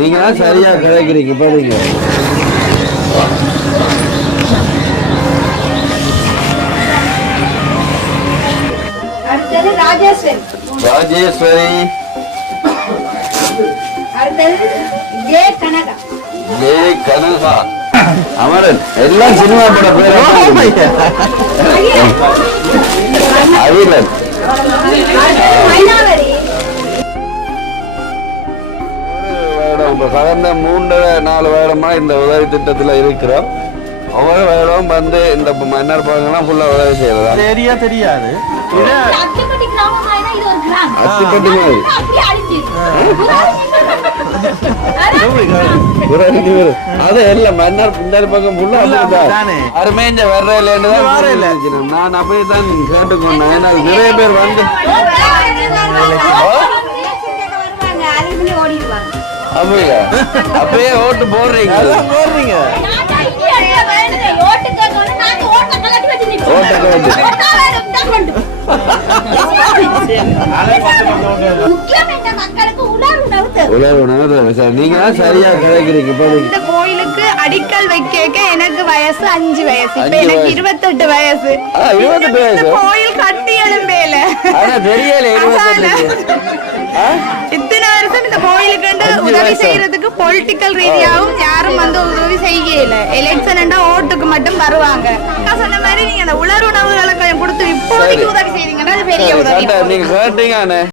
நீங்க சரியா கிடைக்கிறீங்க பாருங்க. ராஜேஸ்வரி, ஜே கனகா, அமரன், எல்லாம் சினிமா பட பேர். அகிலன், கடந்த 3-4 வருடமா இந்த உதவி திட்டத்துல இருக்கிறோம். ஒவ்வொரு வருடம் வந்து இந்த மன்னர் பகுதியெல்லாம் ஃபுல்லா உதவி செய்யறதா தெரியாது. அது இல்ல மன்னர் பின்னாடி பக்கம் அருமே வர்றேன். நான் அப்படியே தான் கேட்டுக்கொண்டேன். நிறைய பேர் வந்து அப்படியா அப்பயே ஓட்டு போடுறீங்க. நீங்க சரியா கிடைக்கிறீங்க. இந்த கோயிலுக்கு அடிக்கல் வைக்க எனக்கு வயசு 5 வயசு. இப்ப எனக்கு 28 வயசு. கோயில் கட்டி எழும்பேல தெரியல. இத்தனை வருஷம் இந்த கோயிலுக்கு உதவி செய்யறதுக்கு பொலிட்டிக்கல் ரீதியாவும் யாரும் வந்து உதவி செய்யல. எலெக்ஷன் ஓட்டுக்கு மட்டும் வருவாங்க. சொன்ன மாதிரி நீங்க அந்த உலர் உணவுகளை கொடுத்து இப்போதைக்கு உதவி செய்றீங்கன்னா அது பெரிய உதவி. நீங்க கேட்டீங்க.